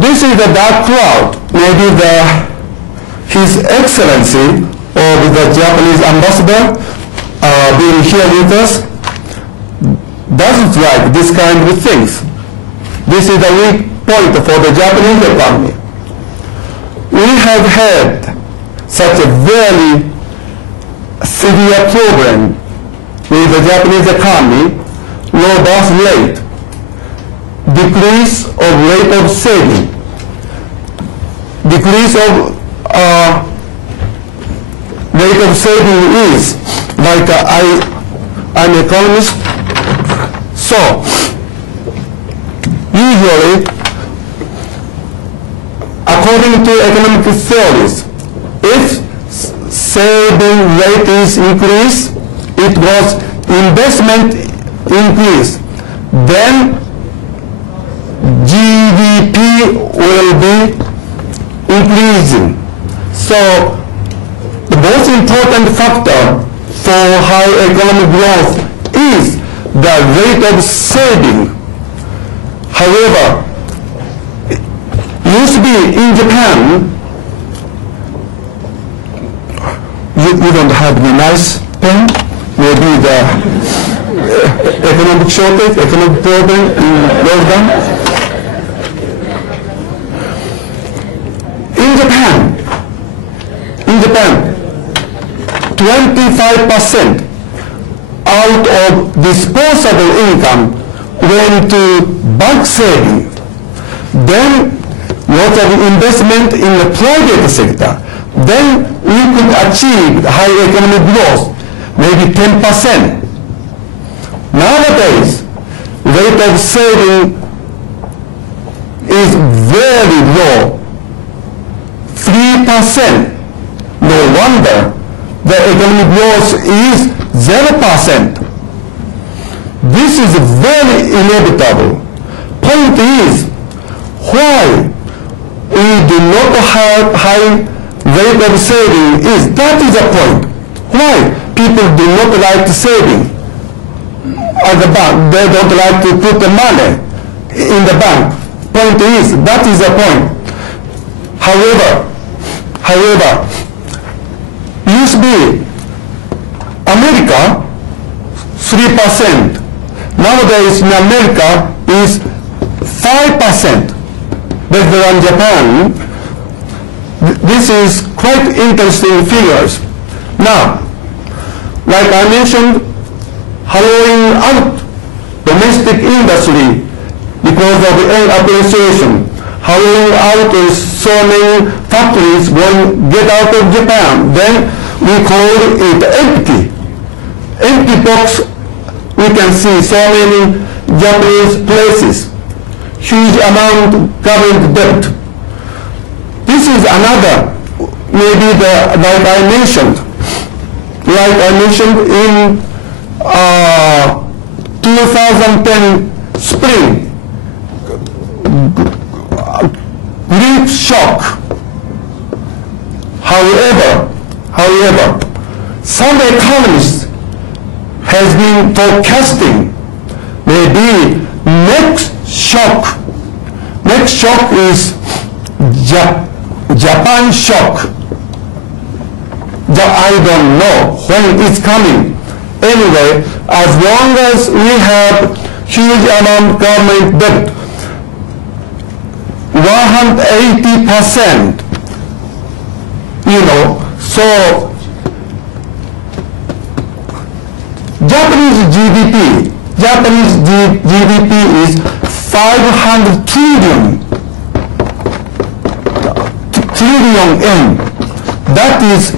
This is the dark cloud. Maybe His Excellency or the Japanese ambassador being here with us doesn't like this kind of things. This is the weak point for the Japanese economy. We have had such a very severe problem with the Japanese economy, low birth rate, decrease of rate of saving, decrease of rate of saving is like I'm an economist. So usually, according to economic theories, if saving rate is increased, it was investment increase, then GDP will be increasing. So the most important factor for high economic growth is the rate of saving. However, used to be in Japan, you don't have the nice pen, maybe the economic shortage, economic problem goes down. In Japan, 25% out of disposable income went to bank saving. Then lots of investment in the private sector. Then we could achieve high economic growth, maybe 10%. Nowadays, rate of saving is very low, 3%. No wonder the economic growth is 0%. This is very inevitable. Point is, why we do not have high rate of saving is, that is the point. Why people do not like saving at the bank? They don't like to put the money in the bank. Point is, that is the point. However, used to be America 3%. Nowadays in America is 5%. Better than Japan. This is quite interesting figures. Now, like I mentioned, hollowing out domestic industry because of air appreciation. Hollowing out is so many factories going get out of Japan. Then we call it empty. Empty box. We can see so many Japanese places. Huge amount of government debt. This is another, maybe like I mentioned in 2010 spring, great shock. However, some economists has been forecasting maybe next shock. Next shock is Japan shock. I don't know when it's coming. Anyway, as long as we have huge amount of government debt, 180%, so Japanese GDP is 500 trillion yen. That is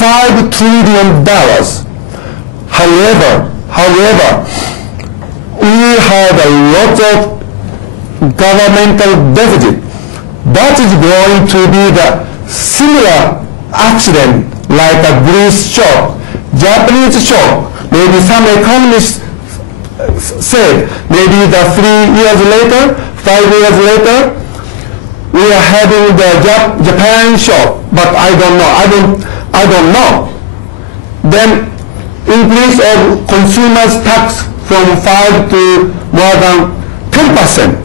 $5 trillion. However, we have a lot of governmental deficit. That is going to be the similar accident like a Greece shock, Japanese shock. Maybe some economists said maybe the 3 years later, 5 years later, we are having the Japan shock, but I don't know. I don't know. Then increase of consumers tax from 5 to more than 10%.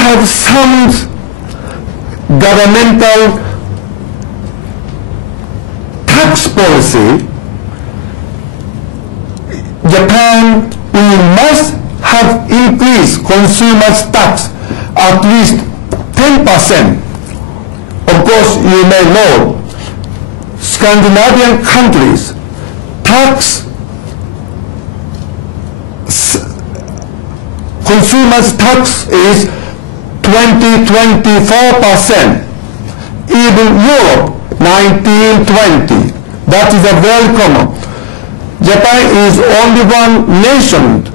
have some governmental tax policy, Japan, we must have increased consumers' tax at least 10%. Of course, you may know, Scandinavian countries tax consumers' tax is 20-24%. Even Europe, 19-20. That is a very common. Japan is only one nation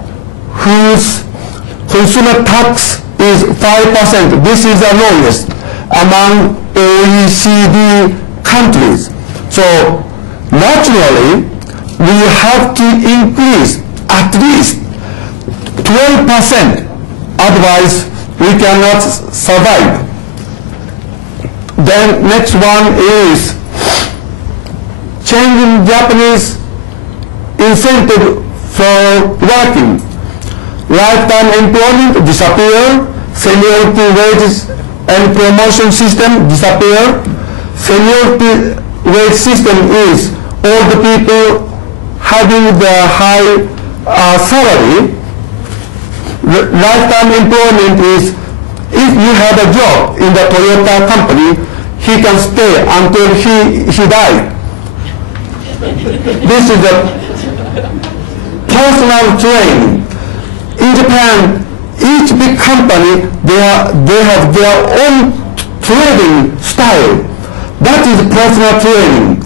whose consumer tax is 5%. This is the lowest among OECD countries. So naturally, we have to increase at least 12%. Otherwise, we cannot survive. Then next one is changing Japanese incentive for working. Lifetime employment disappear, seniority wages and promotion system disappear. Seniority wage system is all the people having the high salary. Lifetime employment is if you have a job in the Toyota company, he can stay until he died. This is a personal training. In Japan, each big company, they have their own training style. That is personal training.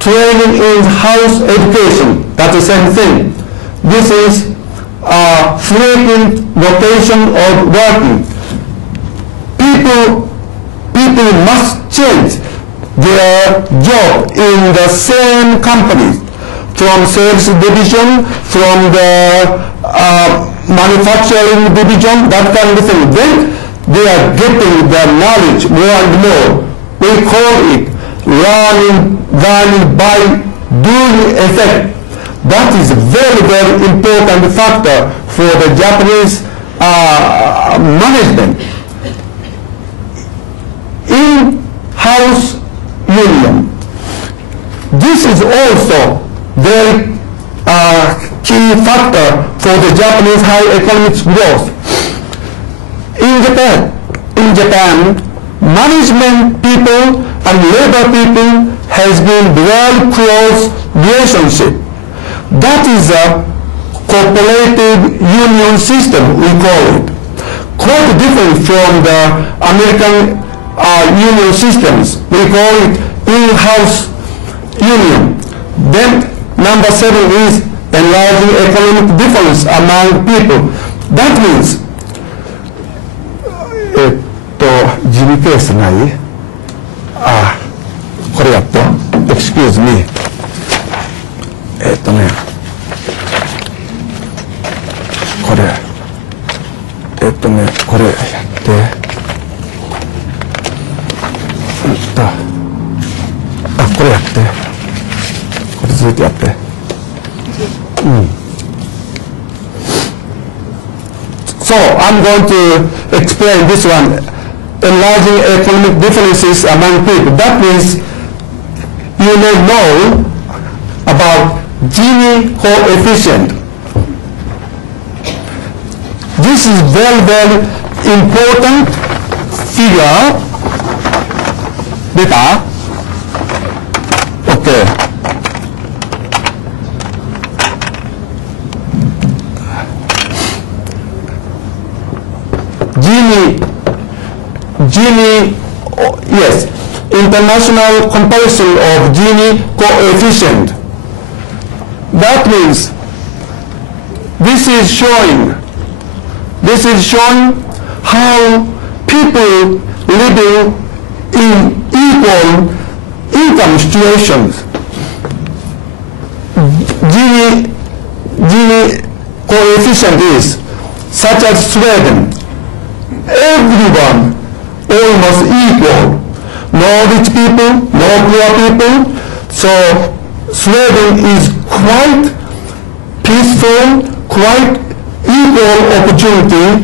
Training is house education. That's the same thing. This is frequent rotation of working. People must change their job in the same company, from sales division, from the manufacturing division, that kind of thing. Then they are getting the knowledge more and more. We call it learning by doing effect. That is a very, very important factor for the Japanese management. In-house union. This is also very key factor for the Japanese high economic growth. In Japan, management people and labor people has been very close relationship. That is a cooperative union system, we call it. Quite different from the American union systems. We call it in-house union. Then number 7 is enlarging economic difference among people. That means, 地味ケースない？これやって。Excuse me。これ。これやって。これやって。これ続いてやって。So I'm going to explain this one, enlarging economic differences among people. That means you may know about Gini coefficient. This is very, very important figure. Beta. Okay. Gini, yes, international comparison of Gini coefficient. That means this is showing how people living in equal income situations. Gini coefficient is such as Sweden. Everyone almost equal. No rich people, no poor people. So Sweden is quite peaceful, quite equal opportunity